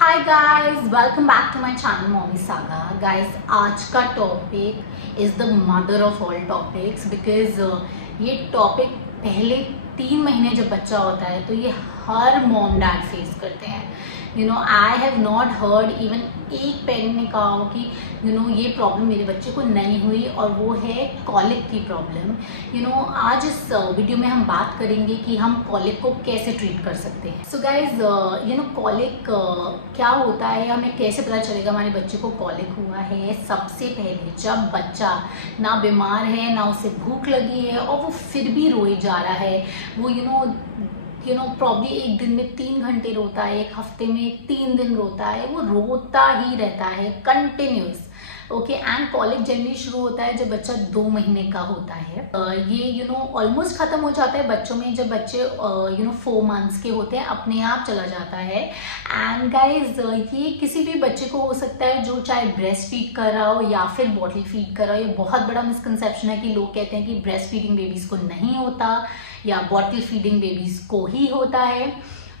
Hi guys, welcome back to my channel Mommy Saga. Guys, आज का topic is the mother of all topics because ये topic पहले 3 महीने जब बच्चा होता है तो ये हर मॉम डैड फेस करते हैं। I have not heard even एक पेरेंट ने कहा हो कि ये प्रॉब्लम मेरे बच्चे को नहीं हुई, और वो है कॉलिक की प्रॉब्लम। आज इस वीडियो में हम बात करेंगे कि हम कॉलिक को कैसे ट्रीट कर सकते हैं। सो गाइज, कॉलिक क्या होता है, हमें कैसे पता चलेगा हमारे बच्चे को कॉलिक हुआ है। सबसे पहले जब बच्चा ना बीमार है, ना उसे भूख लगी है, और वो फिर भी रोए जा रहा है, वो प्रॉब्ली एक दिन में 3 घंटे रोता है, एक हफ्ते में 3 दिन रोता है, वो रोता ही रहता है continuous. Okay, and colic generally शुरू होता है जब बच्चा 2 महीने का होता है। ये ऑलमोस्ट खत्म हो जाता है बच्चों में जब बच्चे 4 मंथ्स के होते हैं, अपने आप चला जाता है। एंड गाइज, ये किसी भी बच्चे को हो सकता है जो चाहे ब्रेस्ट फीड कर रहा हो या फिर बॉटल फीड कर रहा हो। ये बहुत बड़ा मिसकंसेप्शन है कि लोग कहते हैं कि ब्रेस्ट फीडिंग बेबीज को नहीं होता या बॉटल फीडिंग बेबीज को ही होता है।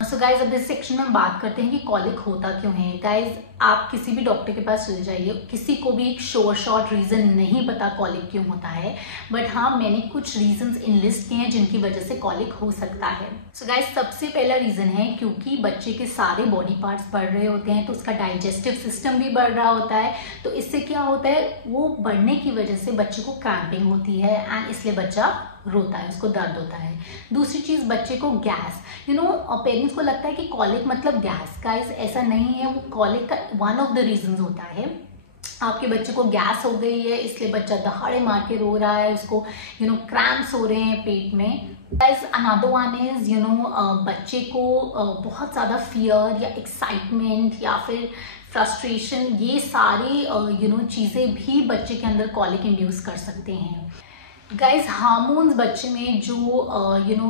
सो गाइज, अब इस सेक्शन में हम बात करते हैं कि कॉलिक होता क्यों है। गाइज, आप किसी भी डॉक्टर के पास चले जाइए, किसी को भी एक शॉर्ट रीजन नहीं पता कॉलिक क्यों होता है, बट हाँ, मैंने कुछ रीजंस इनलिस्ट किए हैं जिनकी वजह से कॉलिक हो सकता है। सो गाइज, सबसे पहला रीजन है क्योंकि बच्चे के सारे बॉडी पार्ट्स बढ़ रहे होते हैं तो उसका डाइजेस्टिव सिस्टम भी बढ़ रहा होता है। तो इससे क्या होता है, वो बढ़ने की वजह से बच्चे को क्रैम्पिंग होती है एंड इसलिए बच्चा रोता है, उसको दर्द होता है। दूसरी चीज, बच्चे को गैस, पेरेंट्स को लगता है कि कॉलिक मतलब गैस। गाइस, ऐसा नहीं है। वो कॉलिक का वन ऑफ द रीजंस होता है। आपके बच्चे को गैस हो गई है, इसलिए बच्चा दहाड़े मार के रो रहा है, उसको क्रैम्प्स हो रहे हैं पेट में। गाइस, अनदर वन इज बच्चे को बहुत ज्यादा फियर या एक्साइटमेंट या फिर फ्रस्ट्रेशन, ये सारी चीजें भी बच्चे के अंदर कॉलिक इंड्यूस कर सकते हैं। गाइज, हार्मोन्स बच्चे में जो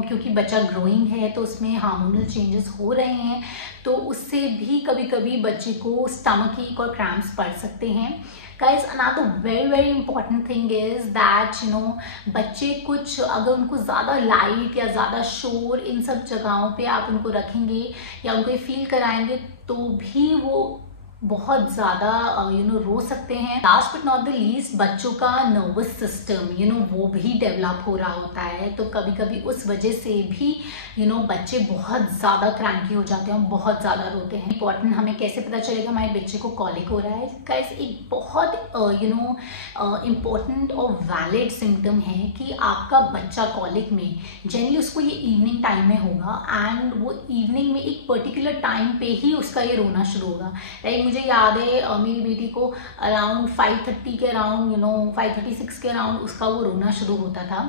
क्योंकि बच्चा ग्रोइंग है तो उसमें हार्मोनल चेंजेस हो रहे हैं, तो उससे भी कभी कभी बच्चे को स्टमक एक और क्रैम्प्स पड़ सकते हैं। Guys, another very important thing is that बच्चे कुछ अगर उनको ज़्यादा लाइट या ज़्यादा शोर इन सब जगहों पे आप उनको रखेंगे या उनको फील कराएंगे तो भी वो बहुत ज़्यादा रो सकते हैं। Last but not the least, बच्चों का नर्वस सिस्टम वो भी डेवलप हो रहा होता है, तो कभी कभी उस वजह से भी बच्चे बहुत ज़्यादा क्रैंकी हो जाते हैं, बहुत ज़्यादा रोते हैं। इंपॉर्टेंट, हमें कैसे पता चलेगा हमारे बच्चे को कॉलिक हो रहा है। गाइस, एक बहुत इम्पॉर्टेंट और वैलिड सिम्टम है कि आपका बच्चा कॉलिक में जनरली उसको ये इवनिंग टाइम में होगा, एंड वो इवनिंग में एक पर्टिकुलर टाइम पे ही उसका ये रोना शुरू होगा। लाइक मुझे याद है मेरी बेटी को अराउंड 5:30 के अराउंड 5:36 के अराउंड उसका वो रोना शुरू होता था,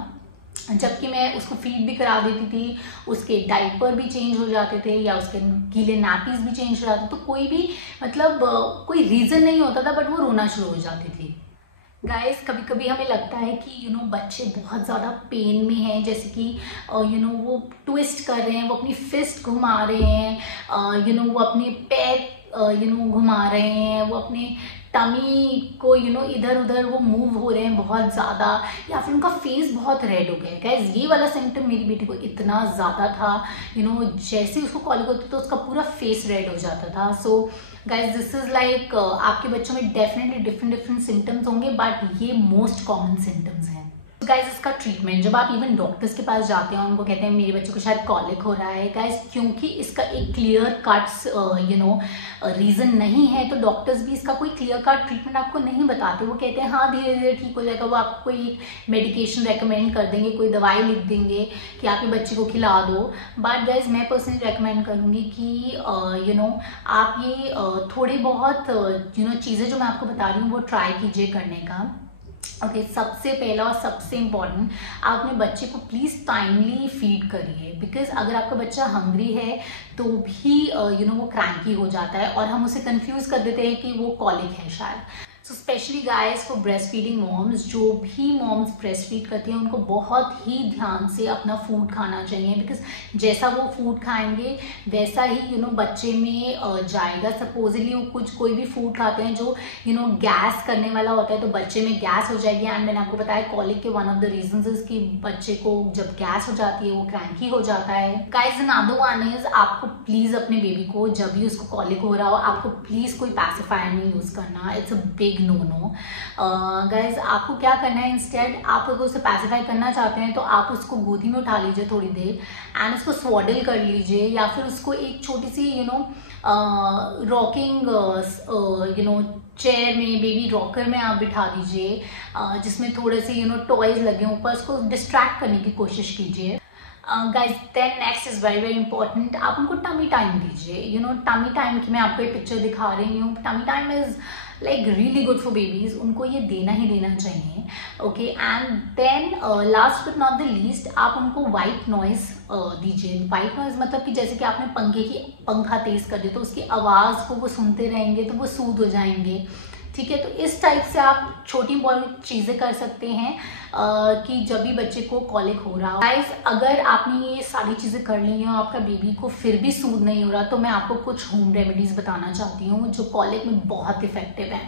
जबकि मैं उसको फीड भी करा देती थी, उसके डाइपर भी चेंज हो जाते थे या उसके गीले नैपीज भी चेंज हो जाते, तो कोई भी कोई रीजन नहीं होता था, बट वो रोना शुरू हो जाती थी। गाइस, कभी कभी हमें लगता है कि बच्चे बहुत ज़्यादा पेन में हैं, जैसे कि वो ट्विस्ट कर रहे हैं, वो अपनी फिस्ट घुमा रहे हैं, वो अपने पैर घुमा रहे हैं, वो अपने टमी को इधर उधर वो मूव हो रहे हैं बहुत ज़्यादा, या फिर उनका फेस बहुत रेड हो गया है। गाइस, ये वाला सिम्टम मेरी बेटी को इतना ज़्यादा था, जैसे ही उसको कॉलिक होती तो उसका पूरा फेस रेड हो जाता था। So guys, this is like आपके बच्चों में डेफिनेटली डिफरेंट सिम्टम्स होंगे, बट ये मोस्ट कॉमन सिम्टम्स हैं। गाइस, इसका ट्रीटमेंट, जब आप इवन डॉक्टर्स के पास जाते हैं, उनको कहते हैं मेरे बच्चे को शायद कॉलिक हो रहा है, गाइस, क्योंकि इसका एक क्लियर कट्स रीजन नहीं है, तो डॉक्टर्स भी इसका कोई क्लियर कट ट्रीटमेंट आपको नहीं बताते। वो कहते हैं हाँ धीरे धीरे ठीक हो जाएगा, वो आपको कोई मेडिकेशन रेकमेंड कर देंगे, कोई दवाई लिख देंगे कि आपके बच्चे को खिला दो। बट गाइस, मैं पर्सनली रेकमेंड करूँगी कि आप ये थोड़े बहुत चीज़ें जो मैं आपको बता रही हूँ वो ट्राई कीजिए करने का। ओके, सबसे पहला और सबसे इम्पॉर्टेंट, आप अपने बच्चे को प्लीज़ टाइमली फीड करिए, बिकॉज अगर आपका बच्चा हंग्री है तो भी वो क्रैंकी हो जाता है और हम उसे कंफ्यूज कर देते हैं कि वो कॉलिक है शायद। So specially guys for breast feeding moms, जो भी मॉम्स ब्रेस्ट फीड करती हैं उनको बहुत ही ध्यान से अपना फूड खाना चाहिए, बिकॉज जैसा वो फूड खाएंगे वैसा ही बच्चे में जाएगा। सपोजली वो कोई भी फूड खाते हैं जो गैस करने वाला होता है तो बच्चे में गैस हो जाएगी। एंड मैंने आपको बताया कॉलिक के one of the reasons is कि बच्चे को जब गैस हो जाती है वो क्रैंकी हो जाता है। गाइस अनदर वन इज, आपको प्लीज अपने बेबी को जब भी उसको कॉलिक हो रहा हो आपको प्लीज कोई पैसिफायर नहीं यूज करना, it's a big no. Guys आपको क्या करना है, इंस्टेड आप अगर उसे पैसिफाई करना चाहते हैं तो आप उसको गोदी में उठा लीजिए थोड़ी देर एंड उसको स्वॉडल कर लीजिए, या फिर उसको एक छोटी सी रॉकिंग चेयर में, बेबी रॉकर में आप बिठा दीजिए जिसमें थोड़े से टॉयज लगे ऊपर, उसको डिस्ट्रैक्ट करने की कोशिश कीजिए। Guys then next is very very important, आप उनको टमी टाइम दीजिए। टमी टाइम की मैं आपको एक पिक्चर दिखा रही हूँ। Tummy time is like really good for babies, उनको ये देना ही देना चाहिए। Okay, and then last but not the least, आप उनको वाइट नॉइज दीजिए। वाइट नॉइज मतलब कि जैसे कि आपने पंखा तेज कर दिया तो उसकी आवाज़ को वो सुनते रहेंगे तो वो सूद हो जाएंगे। ठीक है, तो इस टाइप से आप छोटी बहुत चीज़ें कर सकते हैं कि जब भी बच्चे को कॉलिक हो रहा हो। गाइस अगर आपने ये सारी चीज़ें कर ली हैं और आपका बेबी को फिर भी सूद नहीं हो रहा तो मैं आपको कुछ होम रेमेडीज़ बताना चाहती हूँ जो कॉलिक में बहुत इफेक्टिव है।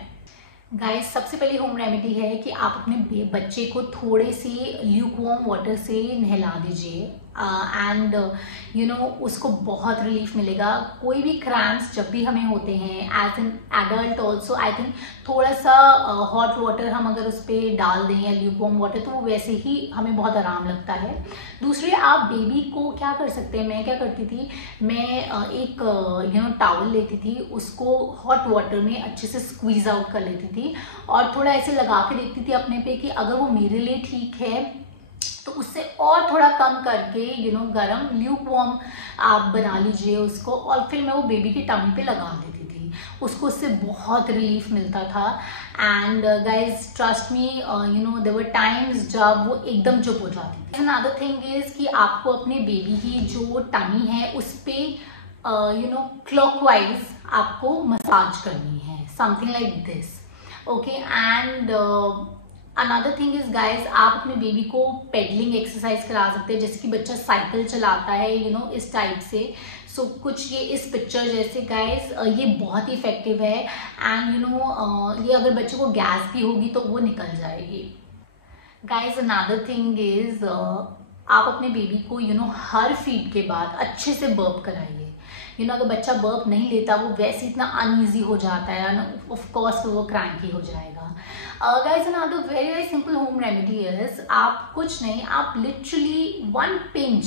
गाइस सबसे पहली होम रेमेडी है कि आप अपने बच्चे को थोड़े से ल्यूकवार्म वाटर से नहला दीजिए एंड उसको बहुत रिलीफ मिलेगा। कोई भी क्रैम्प्स जब भी हमें होते हैं as an adult also, I think थोड़ा सा हॉट वाटर हम अगर उस पर डाल दें या ल्यूकवार्म वाटर तो वो वैसे ही हमें बहुत आराम लगता है। दूसरे आप बेबी को क्या कर सकते हैं, मैं क्या करती थी, मैं एक टॉवल लेती थी, उसको हॉट वाटर में अच्छे से स्क्वीज आउट कर लेती थी और थोड़ा ऐसे लगा के देखती थी अपने पे कि अगर वो मेरे लिए ठीक है तो उससे और थोड़ा कम करके गरम ल्यूकवार्म आप बना लीजिए उसको, और फिर मैं वो बेबी की टमी पे लगा देती थी, उसको उससे बहुत रिलीफ मिलता था। And guys trust me there were times जब वो एकदम चुप हो जाती थी। अनदर थिंग इज कि आपको अपने बेबी की जो टमी है उस पर क्लॉकवाइज आपको मसाज करनी है, something like this. Okay, and another thing is guys आप अपने बेबी को पेडलिंग एक्सरसाइज करा सकते हैं, जैसे कि बच्चा साइकिल चलाता है इस टाइप से। सो कुछ ये इस पिक्चर जैसे गाइज ये बहुत ही इफेक्टिव है एंड ये अगर बच्चे को गैस भी होगी तो वो निकल जाएगी। गाइज अनदर थिंग इज आप अपने बेबी को हर फीड के बाद अच्छे से बर्प कराइए। अगर बच्चा बर्प नहीं लेता वो वैसे इतना अनईजी हो जाता है, ऑफ कोर्स वो क्रैंकी हो जाएगा। Guys another very very simple home remedy is, आप कुछ नहीं, आप लिटरली 1 पिंच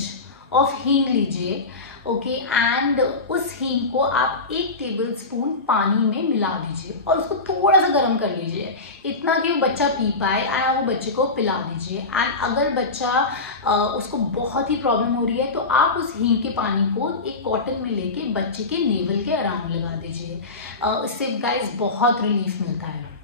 ऑफ हींग लीजिए। ओके, एंड उस हींग को आप 1 टेबलस्पून पानी में मिला दीजिए और उसको थोड़ा सा गर्म कर लीजिए, इतना कि वो बच्चा पी पाए एंड वो बच्चे को पिला दीजिए। एंड अगर बच्चा उसको बहुत ही प्रॉब्लम हो रही है तो आप उस हींग के पानी को एक कॉटन में लेके बच्चे के नेवल के अराउंड लगा दीजिए, इससे गाइस बहुत रिलीफ मिलता है।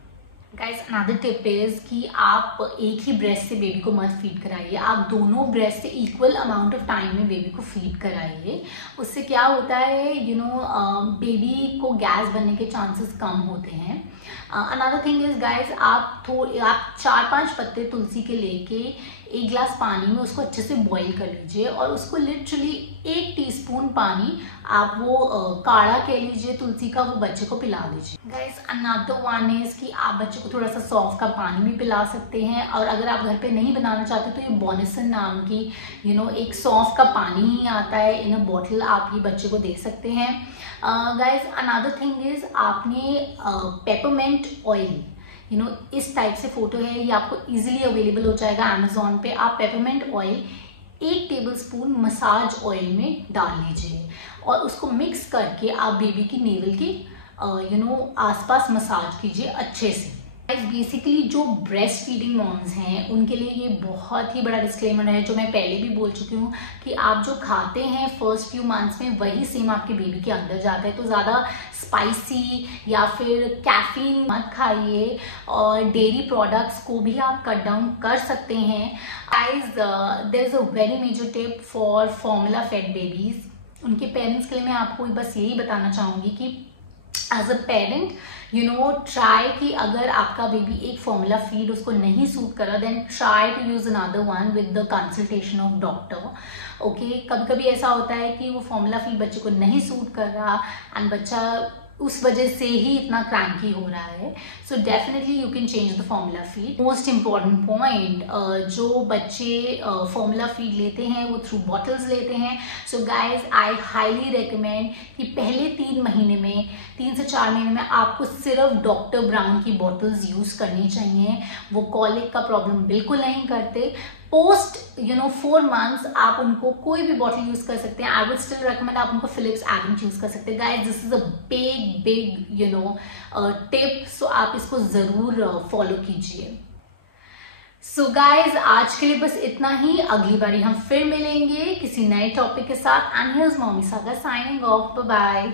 गाइस अनदर टिप इज कि आप एक ही ब्रेस्ट से बेबी को मत फीड कराइए, आप दोनों ब्रेस्ट से इक्वल अमाउंट ऑफ टाइम में बेबी को फीड कराइए। उससे क्या होता है बेबी को गैस बनने के चांसेस कम होते हैं। अनदर थिंग इज गाइस आप 4-5 पत्ते तुलसी के लेके 1 गिलास पानी में उसको अच्छे से बॉईल कर लीजिए और उसको लिटरली 1 टीस्पून पानी आप वो काढ़ा कह लीजिए तुलसी का, वो बच्चे को पिला दीजिए। गाइस अनदर वन इज कि आप बच्चे को थोड़ा सा सौंफ का पानी भी पिला सकते हैं, और अगर आप घर पे नहीं बनाना चाहते तो ये बोनिसन नाम की एक सौंफ का पानी ही आता है इन अ बॉटल, आप ये बच्चे को दे सकते हैं। गाइस अनदर थिंग इज आपने पेपरमेंट ऑयल, इस टाइप से फोटो है, ये आपको इजीली अवेलेबल हो जाएगा अमेजोन पे। आप peppermint oil 1 tablespoon massage oil में डाल लीजिए और उसको मिक्स करके आप बेबी की नेवल के आसपास मसाज कीजिए अच्छे से। बेसिकली जो ब्रेस्ट फीडिंग मॉम्स हैं उनके लिए ये बहुत ही बड़ा डिस्क्लेमर है, जो मैं पहले भी बोल चुकी हूँ कि आप जो खाते हैं फर्स्ट फ्यू मंथ्स में वही सेम आपके बेबी के अंदर जाता है, तो ज़्यादा स्पाइसी या फिर कैफीन मत खाइए और डेयरी प्रोडक्ट्स को भी आप कट डाउन कर सकते हैं। Guys there is a very major tip for formula fed babies, उनके पेरेंट्स के लिए मैं आपको बस यही बताना चाहूँगी कि एज अ पेरेंट ट्राई कि अगर आपका बेबी एक फॉर्मूला फीड उसको नहीं सूट करा, then try to use another one with the consultation of doctor. Okay, कभी कभी ऐसा होता है कि वो फॉर्मूला फीड बच्चे को नहीं सूट कर रहा एंड बच्चा उस वजह से ही इतना क्रैंकी हो रहा है। So definitely you can change the formula feed. Most important point, जो बच्चे फॉर्मूला फीड लेते हैं वो थ्रू बॉटल्स लेते हैं। So guys I highly recommend कि पहले 3 महीने में, 3 से 4 महीने में आपको सिर्फ डॉक्टर ब्राउन की बॉटल्स यूज करनी चाहिए। वो कॉलिक का प्रॉब्लम बिल्कुल नहीं करते। पोस्ट 4 मंथ्स आप उनको कोई भी बॉटल यूज कर सकते हैं। आई वुड स्टिल रिकमेंड आप उनको फिलिप्स एडेंट यूज कर सकते हैं। Guys, this is a big tip, so आप इसको जरूर फॉलो कीजिए। सो गाइज, आज के लिए बस इतना ही। अगली बारी हम फिर मिलेंगे किसी नए टॉपिक के साथ। And here's Mommy Saga signing off. Bye bye.